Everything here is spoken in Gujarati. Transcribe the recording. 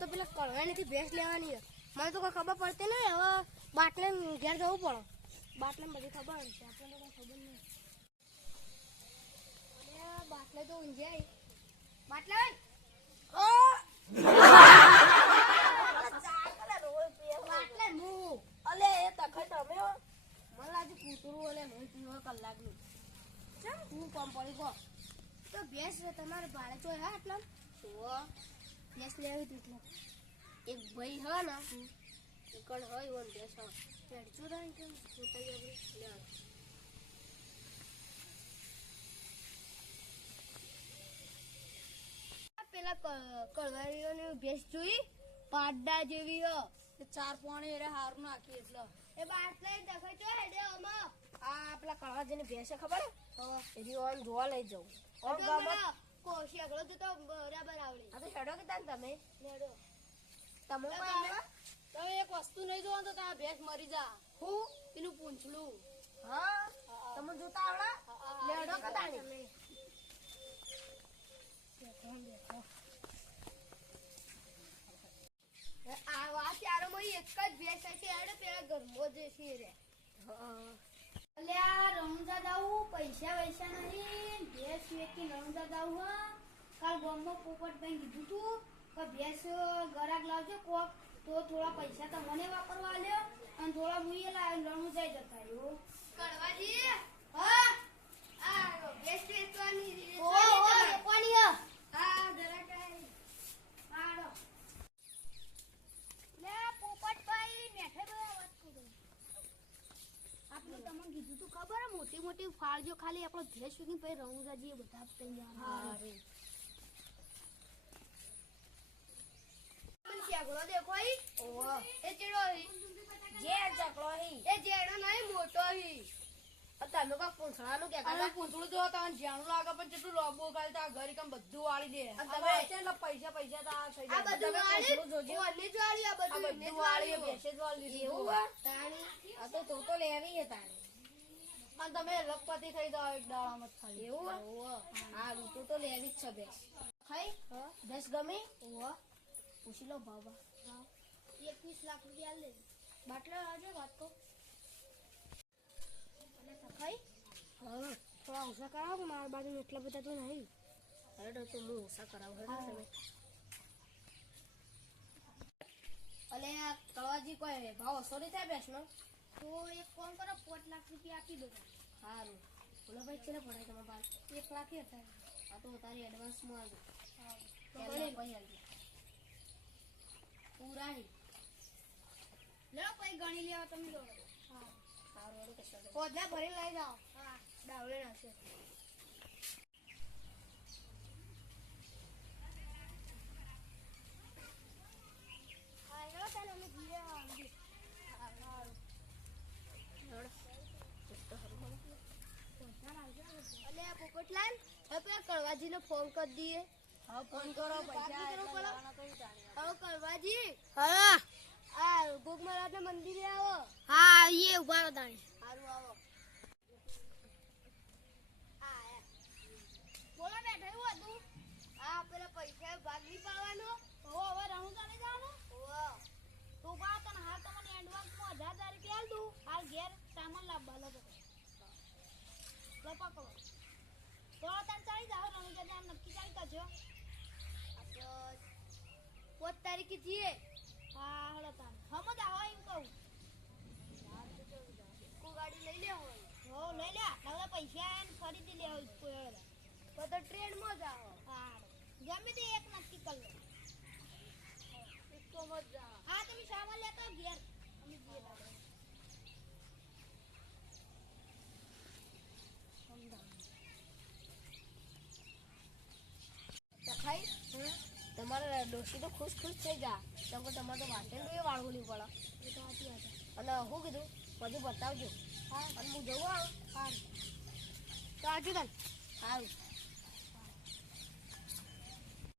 તો પેલા કળવાણીથી ભેંસ લેવાની છે. મને તો કોઈ ખબર પડતી નહીં હવે બાટલે ઘેર જવું પડે. બાટલે બધી ખબર છે આપણે તો ખબર નહીં બાટલે તો ઊંઘાય બાટલે હું. કોમ પડી ગયો. તો ભેંસ તમારે ભાડે ચોય હા આટલા તો? ભેંસ લેવી હતી એક ભાઈ હા ને એકણ હોય ઓન ભેંસ હા. ચડજો રહે કેમ જોતા આપણે લે પેલા કળવારીઓની ભેંસ જોઈ પાડા જેવી હો. ચાર પાણી એરે હારું નાખી એટલે. એ બાટલે દખે તો હેડે અમા આ પેલા કળવા ભેંસ ભેસે ખબર એની ઓન જોવા લઈ જવું ઓન ગામમાં કોશી આગળ જતો બરાબર. આવડે આ તો હેડો કે તમે? હેડો તમે તમે એક વસ્તુ નહીં જોવો તો તમે ભેંસ મરી જા. હું? પેલું પૂંછલું હા? તમે જોતા આવડા? લેડો કદા આ એક જ ભેંસ પેલા ઘરમાં જે છે રે. અલ્યા રમઝા દાવું પૈસા વૈસા નહીં. ભેંસ વેચી રમઝા દાવું હા. કાલ ગામમાં પોપટભાઈ કીધું તું કે ભેંસ ગરાક લાવજો કોક તો થોડા પૈસા તો મને વાપરવા આલ્યો અને થોડા મુઈએ લાવ્યો જાય જતા રહ્યો. કડવાજી? હા? આ ભેંસ વેચવાની ઓ ઓ કોની હા આય. આડો લે પોપટભાઈ વાત કરું. આપણે તમને કીધું તું ખબર મોટી મોટી ફાળજો ખાલી આપણો ભેંસ વેચીને પછી રણુજાજી એ બધા તૈયાર હા. શેગડો દેખો એ ચેડો જે ચકલો હી. એ જેડો નહીં મોટો તમે કોક પૂંછડાનું કે અને પૂંછડું જો તમને જાણું લાગે પણ કેટલું લોબો કાલ તા ઘરે કામ બધું વાળી દે. તમે તમે- એટલે પૈસા પૈસા તા થઈ આ બધું વાળી? જોજો. ઓને જ વાળી આ આ બધું એને જ વાળી. વાળી જ વાળી લીધું. એવું તાણી. આ તો તો તો લેવી હે તાણી. અને તમે લખપતિ થઈ જાઓ એક દાડામાં જ ખાલી. એવું હા? તો તો લેવી જ છે બે ખાઈ? ભેંસ ગમી? પૂછી લો ભાવ એકવીસ લાખ રૂપિયા લે. બાટલા આજે વાત કહું અને સખાઈ હા. થોડા ઓછા કરાવો મારા બાજુ એટલા બધા તો નહીં? હેડો તો હું ઓછા કરાવું હેડો તમે. અલે આ કળવાજી કોઈ ભાવ ઓછો નહીં થાય બેસનો તો એક ફોન કરો પાંચ લાખ રૂપિયા આપી દો. સારું. બોલો ભાઈ ચેલે પડાય તમારા બાર એક લાખ હતા આ તો તારી એડવાન્સમાં આવી. તો પહેલા ગણી પછી આવી. પૂરા નહીં લો કોઈ ગણી લેવા તમે સારું કશા પોદલા ભરી લઈ જાઓ. હા. ડાવલે હા આ પોપટલાલ હવે પેલા કળવાજીને ફોન કરી દઈએ. ફોન કરો પૈસા હવે કળવાજી હા. આ મંદિરે આવો. હા આવીએ ઊભા રહો તાણી. સારું આવો. બોલો બેઠા એવું હતું આ પેલા પૈસા ભાગ નહીં પાડવાનો. હવે હવે રણુજા નહીં જવાનું? ઓવો. તો ઊભા તને હાલ તમને એડવાન્સમાં હજાર હજાર રૂપિયા આલ દઉં. હાલ ઘેર સામાન લાવવા લો પકડો લો પકડો. તો તને ચાલી જાઓ રણુજા ત્યાં નક્કી ચાલી કરજો તારીખે જઈએ હા હળો તાન હમ જ આવો એમ કહું. કો ગાડી લઈ લે હોય હો લઈ લે. નવરા પૈસા એને ખરીદી લે હોય કોઈ હળો. તો તો ટ્રેનમાં જ આવો. હા. ગમે તે એક નક્કી કર લો. મત હા તમે સામાન લેતા ઘેર. અમે જઈએ તાણ. ખાઈ? તમારે ડોશી તો ખુશ ખુશ થઈ જા. કેમ કે તમારે તો વાંચે બી વાળવું નહીં પડે. એ તો સાચી વાત અને હું કીધું બધું બતાવજો. હા. અને હું જવું આવું સારું તો આવજો તને. સારું